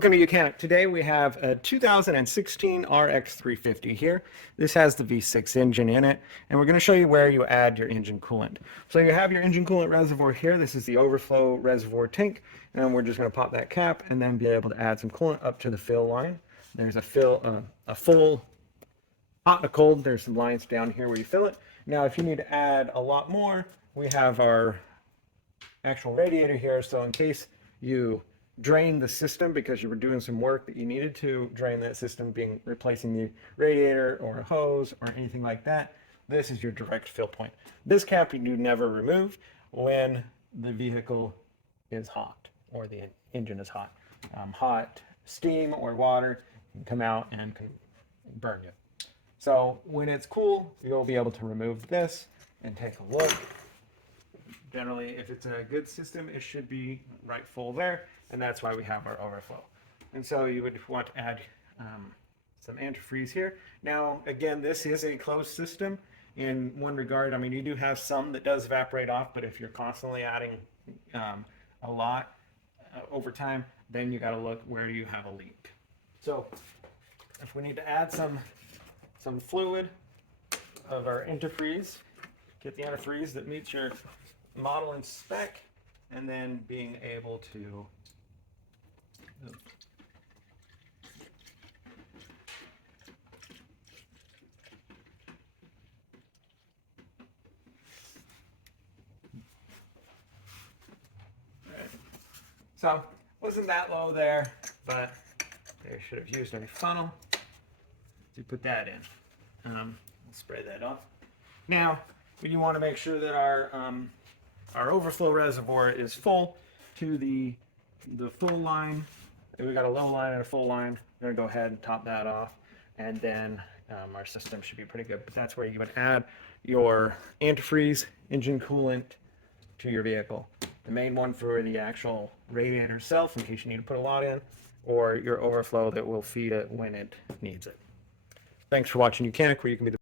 Welcome to Mechanic. Today we have a 2016 RX350 here. This has the V6 engine in it, and we're going to show you where you add your engine coolant. So you have your engine coolant reservoir here. This is the overflow reservoir tank, and we're just going to pop that cap and then be able to add some coolant up to the fill line. There's a full hot and a cold. There's some lines down here where you fill it. Now, if you need to add a lot more, we have our actual radiator here. So in case you drain the system because you were doing some work that you needed to drain that system, being replacing the radiator or a hose or anything like that, this is your direct fill point. This cap you do never remove when the vehicle is hot or the engine is hot. Hot steam or water can come out and can burn you. So when it's cool, you'll be able to remove this and take a look. Generally, if it's a good system, it should be right full there, and that's why we have our overflow. And so you would want to add some antifreeze here. Now, again, this is a closed system in one regard. I mean, you do have some that does evaporate off, but if you're constantly adding a lot over time, then you got to look where you have a leak. So if we need to add some fluid of our antifreeze, get the antifreeze that meets your model and spec, and then being able to so wasn't that low there, but they should have used a funnel to put that in. We'll spray that off. Now we want to make sure that our overflow reservoir is full to the full line. We got a low line and a full line. We're going to go ahead and top that off, and then our system should be pretty good. But that's where you would add your antifreeze, engine coolant to your vehicle. The main one for the actual radiator itself, in case you need to put a lot in, or your overflow that will feed it when it needs it. Thanks for watching Mechanic, where you can be the